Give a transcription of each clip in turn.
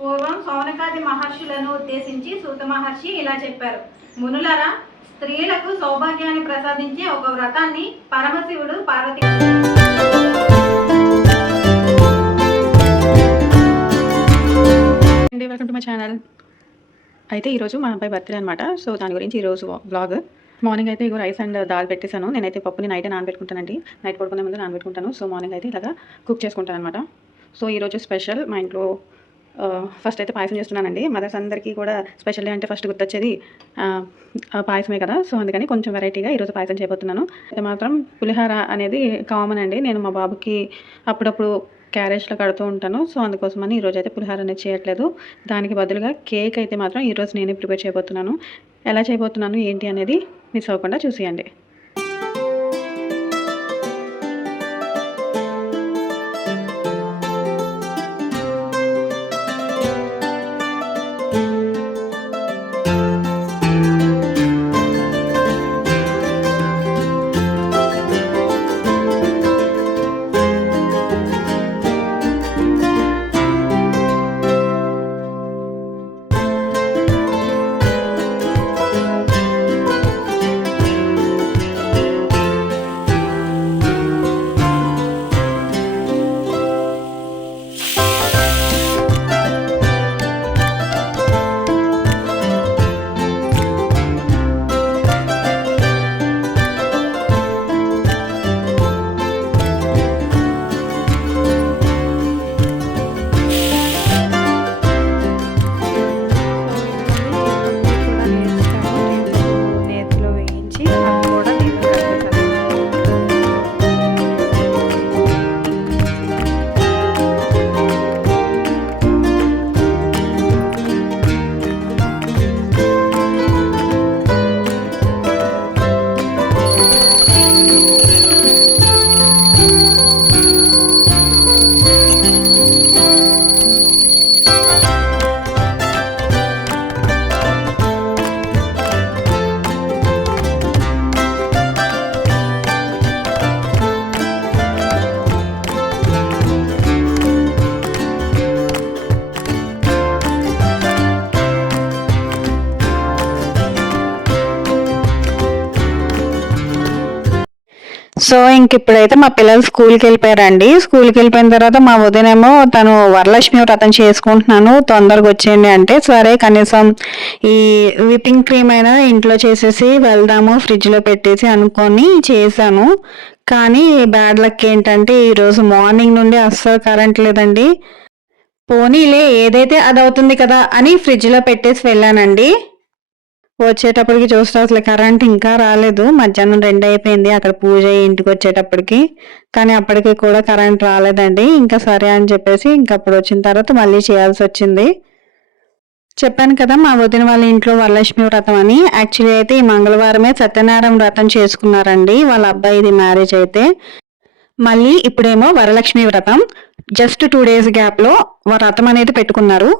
పూర్వం సౌనకాది మహర్షులను ఉద్దేశించి సూత మహర్షి ఇలా చెప్పారు. మునులరా, స్త్రీలకు సౌభాగ్యాన్ని ప్రసాదించే ఒక వ్రతాన్ని పరమశివుడు Parvati welcome to my channel. అయితే ఈరోజు మా అబ్బాయి బర్త్డే అనమాట. సో దాని గురించి ఈరోజు బ్లాగ్. మార్నింగ్ అయితే ఇగో రైస్ అండ్ దాల్ పెట్టేశాను. నేనైతే పప్పుని నైట్ నానబెట్టుకుంటానండి. నైట్ పడుకునే ముందు నానబెట్టుకుంటాను. సో మార్నింగ్ అయితే ఇలాగా కుక్ చేసుకుంటాను అనమాట. సో ఈరోజు స్పెషల్ మా ఇంట్లో ఫస్ట్ అయితే పాయసం చేస్తున్నానండి. మదర్స్ అందరికీ కూడా స్పెషల్ డే అంటే ఫస్ట్ గుర్తొచ్చేది పాయసమే కదా. సో అందుకని కొంచెం వెరైటీగా ఈరోజు పాయసం చేయబోతున్నాను. అయితే మాత్రం పులిహార అనేది కామన్ అండి. నేను మా బాబుకి అప్పుడప్పుడు క్యారేజ్లో కడుతూ ఉంటాను. సో అందుకోసమని ఈరోజు అయితే పులిహార అనేది చేయట్లేదు. దానికి బదులుగా కేక్ అయితే మాత్రం ఈరోజు నేనే ప్రిపేర్ చేయబోతున్నాను. ఎలా చేయబోతున్నాను ఏంటి అనేది మిస్ అవ్వకుండా చూసేయండి. సో ఇంక ఇప్పుడైతే మా పిల్లలు స్కూల్కి వెళ్ళిపోయారండి. స్కూల్కి వెళ్ళిపోయిన తర్వాత మా వదినేమో తను వరలక్ష్మి వ్రతం చేసుకుంటున్నాను తొందరగా వచ్చేయండి అంటే, సరే కనీసం ఈ విప్పింగ్ క్రీమ్ అయినా ఇంట్లో చేసేసి వెళ్దాము ఫ్రిడ్జ్లో పెట్టేసి అనుకొని చేశాను. కానీ బ్యాడ్ లక్ ఏంటంటే ఈరోజు మార్నింగ్ నుండి అస్సలు కరెంట్ లేదండి. పోనీలే ఏదైతే అది అవుతుంది కదా అని ఫ్రిడ్జ్లో పెట్టేసి వెళ్ళానండి. వచ్చేటప్పటికి చూస్తే అసలు కరెంట్ ఇంకా రాలేదు. మధ్యాహ్నం 2 అయిపోయింది అక్కడ పూజ ఇంటికి వచ్చేటప్పటికి. కానీ అప్పటికి కూడా కరెంట్ రాలేదండి. ఇంకా సరే అని చెప్పేసి ఇంకప్పుడు వచ్చిన తర్వాత మళ్ళీ చేయాల్సి వచ్చింది. చెప్పాను కదా మా వదిన వాళ్ళ ఇంట్లో వరలక్ష్మి వ్రతం అని. యాక్చువల్లీ అయితే ఈ మంగళవారమే సత్యనారాయణ వ్రతం చేసుకున్నారండి వాళ్ళ అబ్బాయిది మ్యారేజ్ అయితే. మళ్ళీ ఇప్పుడేమో వరలక్ష్మి వ్రతం. జస్ట్ 2 days గ్యాప్లో వ్రతం అనేది పెట్టుకున్నారు.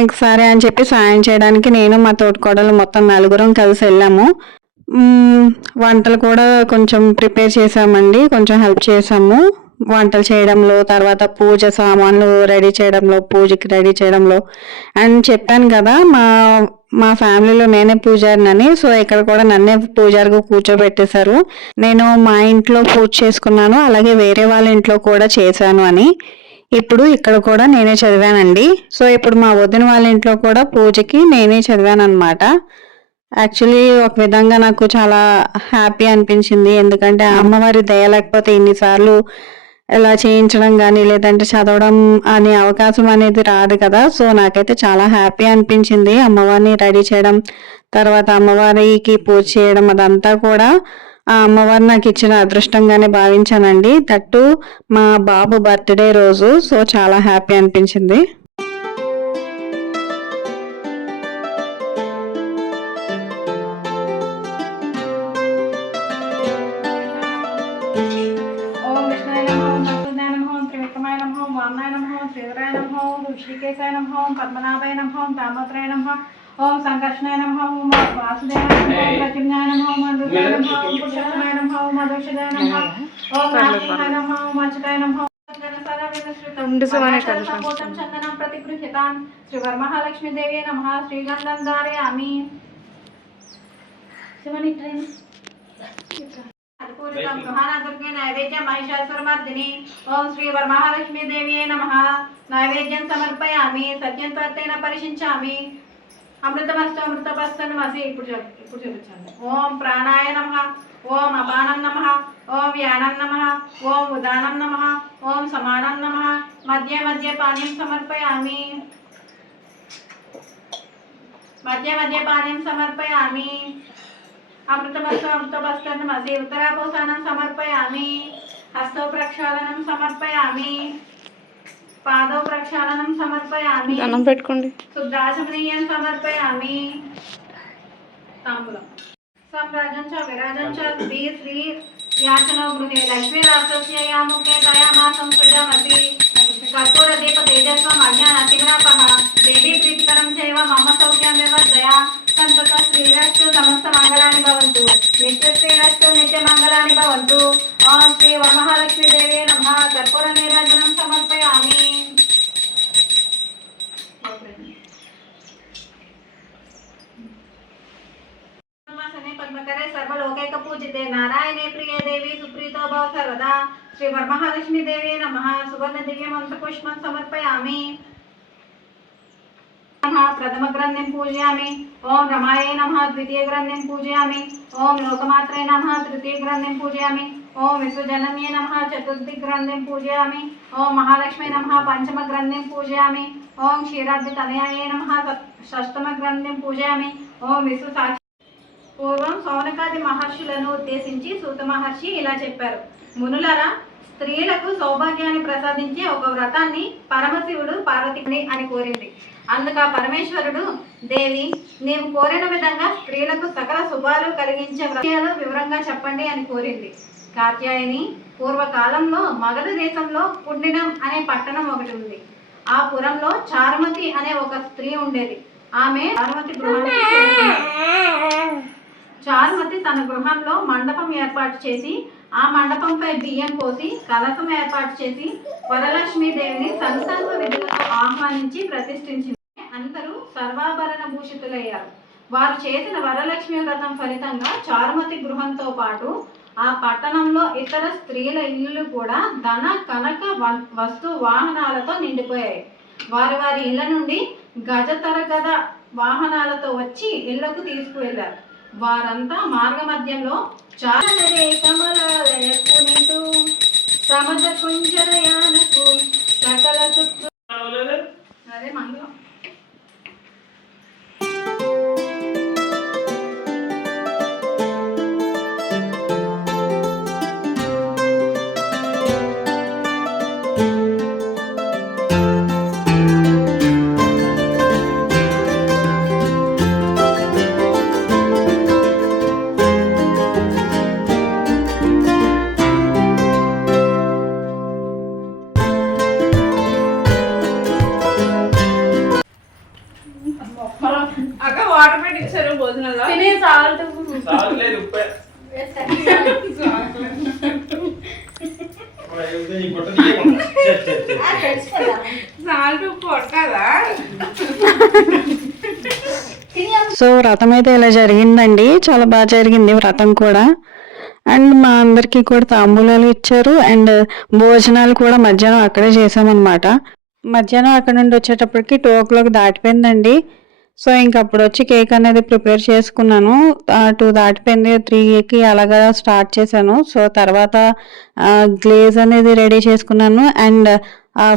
ఇంక సరే అని చెప్పి సాయం చేయడానికి నేను మా తోటికోడలు మొత్తం 4 కలిసి వెళ్ళాము. వంటలు కూడా కొంచెం ప్రిపేర్ చేసామండి. కొంచెం హెల్ప్ చేసాము వంటలు చేయడంలో, తర్వాత పూజ సామాన్లు రెడీ చేయడంలో, పూజకి రెడీ చేయడంలో. అండ్ చెప్పాను కదా మా ఫ్యామిలీలో నేనే పూజారినని. సో ఇక్కడ కూడా నన్నే పూజారిగా కూర్చోబెట్టేశారు. నేను మా ఇంట్లో పూజ చేసుకున్నాను, అలాగే వేరే వాళ్ళ ఇంట్లో కూడా చేశాను అని. ఇప్పుడు ఇక్కడ కూడా నేనే చదివానండి. సో ఇప్పుడు మా వదిన వాళ్ళ ఇంట్లో కూడా పూజకి నేనే చదివాను అనమాట. యాక్చువల్లీ ఒక విధంగా నాకు చాలా హ్యాపీ అనిపించింది. ఎందుకంటే అమ్మవారి దయ లేకపోతే ఇన్నిసార్లు ఇలా చేయించడం కానీ లేదంటే చదవడం అనే అవకాశం అనేది రాదు కదా. సో నాకైతే చాలా హ్యాపీ అనిపించింది. అమ్మవారిని రెడీ చేయడం, తర్వాత అమ్మవారికి పూజ చేయడం, అదంతా కూడా ఆ అమ్మవారు నాకు ఇచ్చిన అదృష్టంగానే భావించానండి. దట్టు మా బాబు బర్త్డే రోజు. సో చాలా హ్యాపీ అనిపించింది. శ్రీకేశాయ నమః ఓం పద్మనాభాయ నమః ఓం దామోదరాయ నమః ఓం సంకర్షణాయ నమః ఓం వాసుదేవాయ నమః ఓం ప్రద్యుమ్నాయ నమః ఓం మధుసూదనాయ నమః ఓం పురుషోత్తమాయ నమః ఓం మధుసూదనాయ నమః ఓం నారాయణాయ నమః ఓం అచ్యుతాయ నమః సంపోతం చందనం ప్రతిగృహ్యతాం శ్రీ వరమహాలక్ష్మీదేవి నమః శ్రీగంధం ధారయామి పూరితం గృహానదుర్గే నైవేద్యం మహిషాసురమర్దిని ఓం శ్రీ వరమహాలక్ష్మీదేవి నమః నైవేద్యం సమర్పయామి సత్యం త్వర్తేన పరిశించామి అమృతమస్తు అమృతపస్తనమసి ఇప్పుడు చూపించండి ఓం ప్రాణాయ నమః ఓం అపానం నమః ఓం వ్యానం నమః ఓం ఉదానం నమః ఓం సమానం నమః మధ్య మధ్య పానీయం సమర్పయామి సమర్పయామి అమృతమస్తు అమృతపస్తనమసి ఉత్తరాపోసానం సమర్పయామి హస్తో ప్రక్షాళనం సమర్పయామి పాదౌ ప్రక్షాళనం సమర్పయామి దండం పెట్టుకోండి శుద్ధాచమనీయం సమర్పయామి తాంబూలం सम्राजं च विराजं च श्री याचनो गृहे लक्ष्मीरासस्य यामुखे तयामासं सृजमति कर्पूरदीप तेजस्वम् अज्ञानातिग्रापः देवी प्रीतिकरं चैव मम सौख्यं विवर्धया सन्तत श्रीरस्तु समस्तमङ्गलानि भवन्तु नित्यश्रीरस्तु नित्यमङ्गलानि भवन्तु ॐ श्री वरमहालक्ष्मीदेवी नमः कर्पूरनीराजनं समर्पयामि पद्मकरे सर्वलोकैक पूजिते नारायणे प्रिये देवी सुप्रीतो भव सर्वदा श्री वरमहालक्ष्मी देवी नमः सुवर्ण दिव्य मंत्र पुष्पं समर्पयामि नमः प्रथम ग्रंथिं पूजयामि ओम रमायै नमः द्वितीय ग्रंथिं पूजयामि ओम लोकमात्रे नमः तृतीय ग्रंथिं पूजयामि ओम विश्वजनन्ये नमः चतुर्थी ग्रंथिं पूजयामि ओम महालक्ष्मी नमः पंचम ग्रंथिं पूजयामि ओम क्षीराब्धि तनयायै नमः षष्ठम ग्रंथिं पूजयामि ओम विश्वसाक्षी పూర్వం సౌనకాది మహర్షులను ఉద్దేశించి సూత మహర్షి ఇలా చెప్పారు. మునులారా, స్త్రీలకు సౌభాగ్యాన్ని ప్రసాదించే ఒక వ్రతాన్ని పరమశివుడు పార్వతిని అని కోరింది. అందుకు ఆ పరమేశ్వరుడు, దేవి, నీవు కోరిన విధంగా స్త్రీలకు సకల శుభాలు కలిగించే వ్రతాలు వివరంగా చెప్పండి అని కోరింది. కాత్యాయని, పూర్వకాలంలో మగధ దేశంలో పుట్టినం అనే పట్టణం ఒకటి ఉంది. ఆ పురంలో చారుమతి అనే ఒక స్త్రీ ఉండేది. ఆమె చారుమతి తన గృహంలో మండపం ఏర్పాటు చేసి ఆ మండపంపై బియ్యం పోసి కలశం ఏర్పాటు చేసి వరలక్ష్మీదేవిని సంకల్ప విధులతో ఆహ్వానించి ప్రతిష్ఠించింది. అందరూ సర్వాభరణ భూషితులయ్యారు. వారు చేసిన వరలక్ష్మి వ్రతం ఫలితంగా చారుమతి గృహంతో పాటు ఆ పట్టణంలో ఇతర స్త్రీల ఇల్లు కూడా ధన కనక వస్తు వాహనాలతో నిండిపోయాయి. వారి వారి ఇళ్ల నుండి గజతరగద వాహనాలతో వచ్చి ఇళ్లకు తీసుకువెళ్లారు. వారంతా మార్గ మధ్యంలో సముద్ర కుంజరయానకు సకల అదే మంగళం. అక్క వాటర్ పెట్టి ఇచ్చారు భోజనాలు సాల్ట్ ఉప్పు కదా. సో వ్రతం అయితే ఇలా జరిగిందండి. చాలా బాగా జరిగింది వ్రతం కూడా. అండ్ మా అందరికి కూడా తాంబూలాలు ఇచ్చారు. అండ్ భోజనాలు కూడా మధ్యాహ్నం అక్కడే చేసామన్నమాట. మధ్యాహ్నం అక్కడ నుండి వచ్చేటప్పటికి 2 o'clock దాటిపోయిందండి. సో ఇంక అప్పుడు వచ్చి కేక్ అనేది ప్రిపేర్ చేసుకున్నాను. 2 దాటిపోయింది. 3కి అలాగా స్టార్ట్ చేశాను. సో తర్వాత గ్లేజ్ అనేది రెడీ చేసుకున్నాను. అండ్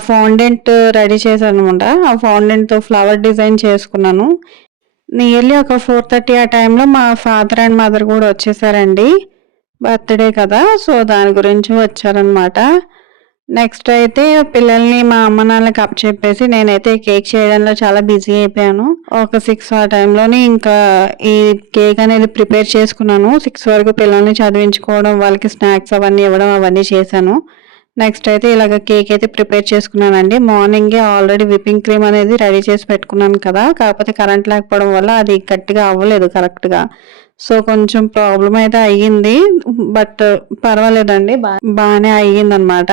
ఫౌండెంట్ రెడీ చేశాను అనమాట. ఆ ఫౌండెంట్తో ఫ్లవర్ డిజైన్ చేసుకున్నాను. నియర్లీ ఒక 4:30 ఆ టైంలో మా ఫాదర్ అండ్ మదర్ కూడా వచ్చేసారండి. బర్త్డే కదా, సో దాని గురించి వచ్చారనమాట. నెక్స్ట్ అయితే పిల్లల్ని మా అమ్మ నాన్నకి అప్పచెప్పేసి నేనైతే కేక్ చేయడంలో చాలా బిజీ అయిపోయాను. ఒక 6 ఆ టైంలోనే ఇంకా ఈ కేక్ అనేది ప్రిపేర్ చేసుకున్నాను. 6 వరకు పిల్లల్ని చదివించుకోవడం, వాళ్ళకి స్నాక్స్ అవన్నీ ఇవ్వడం అవన్నీ చేశాను. నెక్స్ట్ అయితే ఇలాగ కేక్ అయితే ప్రిపేర్ చేసుకున్నానండి. మార్నింగే ఆల్రెడీ విప్పింగ్ క్రీమ్ అనేది రెడీ చేసి పెట్టుకున్నాను కదా, కాకపోతే కరెంట్ లేకపోవడం వల్ల అది గట్టిగా అవ్వలేదు కరెక్ట్గా. సో కొంచెం ప్రాబ్లం అయితే అయ్యింది, బట్ పర్వాలేదండి, బాగానే అయ్యింది అనమాట.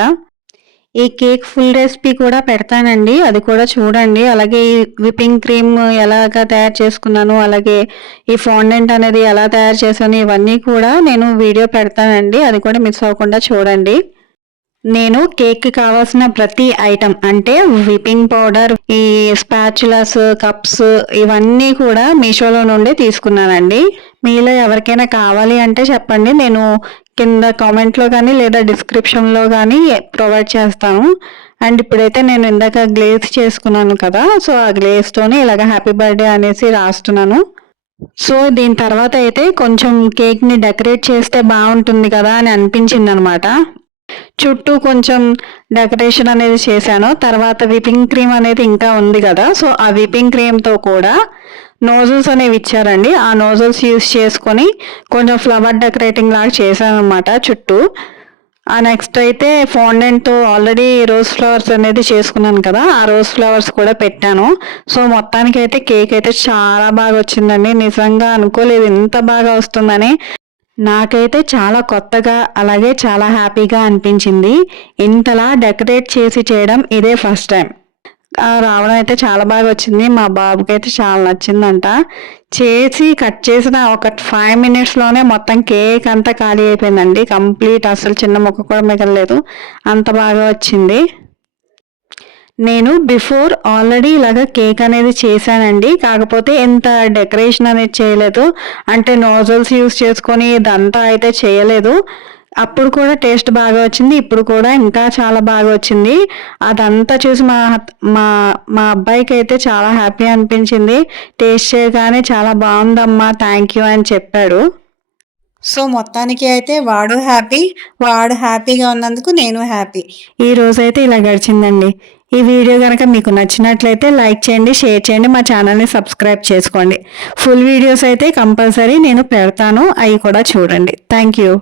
ఈ కేక్ ఫుల్ రెసిపీ కూడా పెడతానండి, అది కూడా చూడండి. అలాగే ఈ విప్పింగ్ క్రీమ్ ఎలాగా తయారు చేసుకున్నాను, అలాగే ఈ ఫాండెంట్ అనేది ఎలా తయారు చేశాను, ఇవన్నీ కూడా నేను వీడియో పెడతానండి, అది కూడా మిస్ అవ్వకుండా చూడండి. నేను కేక్ కావాల్సిన ప్రతి ఐటమ్ అంటే విప్పింగ్ పౌడర్, ఈ స్పాచులాస్, కప్స్ ఇవన్నీ కూడా మీషోలో నుండి తీసుకున్నానండి. మీలో ఎవరికైనా కావాలి అంటే చెప్పండి, నేను కింద కామెంట్లో కానీ లేదా డిస్క్రిప్షన్లో కానీ ప్రొవైడ్ చేస్తాను. అండ్ ఇప్పుడైతే నేను ఇందాక గ్లేజ్ చేసుకున్నాను కదా, సో ఆ గ్లేజ్తోనే ఇలాగ హ్యాపీ బర్త్డే అనేసి రాస్తున్నాను. సో దీని తర్వాత అయితే కొంచెం కేక్ని డెకరేట్ చేస్తే బాగుంటుంది కదా అని అనిపించింది అనమాట. చుట్టూ కొంచెం డెకరేషన్ అనేది చేశాను. తర్వాత విప్పింగ్ క్రీమ్ అనేది ఇంకా ఉంది కదా, సో ఆ విప్పింగ్ క్రీమ్తో కూడా నోజల్స్ అనేవి ఇచ్చారండి. ఆ నోజల్స్ యూస్ చేసుకొని కొంచెం ఫ్లవర్ డెకరేటింగ్ లాగా చేశాను అనమాట చుట్టూ. నెక్స్ట్ అయితే ఫాండెంట్తో ఆల్రెడీ రోజ్ ఫ్లవర్స్ అనేది చేసుకున్నాను కదా, ఆ రోజ్ ఫ్లవర్స్ కూడా పెట్టాను. సో మొత్తానికి అయితే కేక్ అయితే చాలా బాగా వచ్చిందండి. నిజంగా అనుకోలేదు ఇంత బాగా వస్తుందని. నాకైతే చాలా కొత్తగా అలాగే చాలా హ్యాపీగా అనిపించింది. ఇంతలా డెకరేట్ చేసి చేయడం ఇదే ఫస్ట్ టైం. రావడం అయితే చాలా బాగా వచ్చింది. మా బాబుకి అయితే చాలా నచ్చిందంట. చేసి కట్ చేసిన ఒక 5 minutesలోనే మొత్తం కేక్ అంతా ఖాళీ అయిపోయిందండి, కంప్లీట్. అసలు చిన్న ముక్క కూడా మిగలలేదు, అంత బాగా వచ్చింది. నేను బిఫోర్ ఆల్రెడీ ఇలాగ కేక్ అనేది చేశానండి, కాకపోతే ఇంత డెకరేషన్ అనేది చేయలేదు. అంటే నోజల్స్ యూస్ చేసుకొని ఇదంతా అయితే చేయలేదు. అప్పుడు కూడా టేస్ట్ బాగా వచ్చింది, ఇప్పుడు కూడా ఇంకా చాలా బాగా వచ్చింది. అదంతా చూసి మా అబ్బాయికి అయితే చాలా హ్యాపీ అనిపించింది. టేస్ట్ చేయగానే చాలా బాగుందమ్మా, థ్యాంక్ యూ అని చెప్పాడు. సో మొత్తానికి అయితే వాడు హ్యాపీగా ఉన్నందుకు నేను హ్యాపీ. ఈ రోజైతే ఇలా గడిచిందండి. ఈ వీడియో కనుక మీకు నచ్చినట్లయితే లైక్ చేయండి, షేర్ చేయండి, మా ఛానల్ని సబ్స్క్రైబ్ చేసుకోండి. ఫుల్ వీడియోస్ అయితే కంపల్సరీ నేను పెడతాను, అవి కూడా చూడండి. Thank you.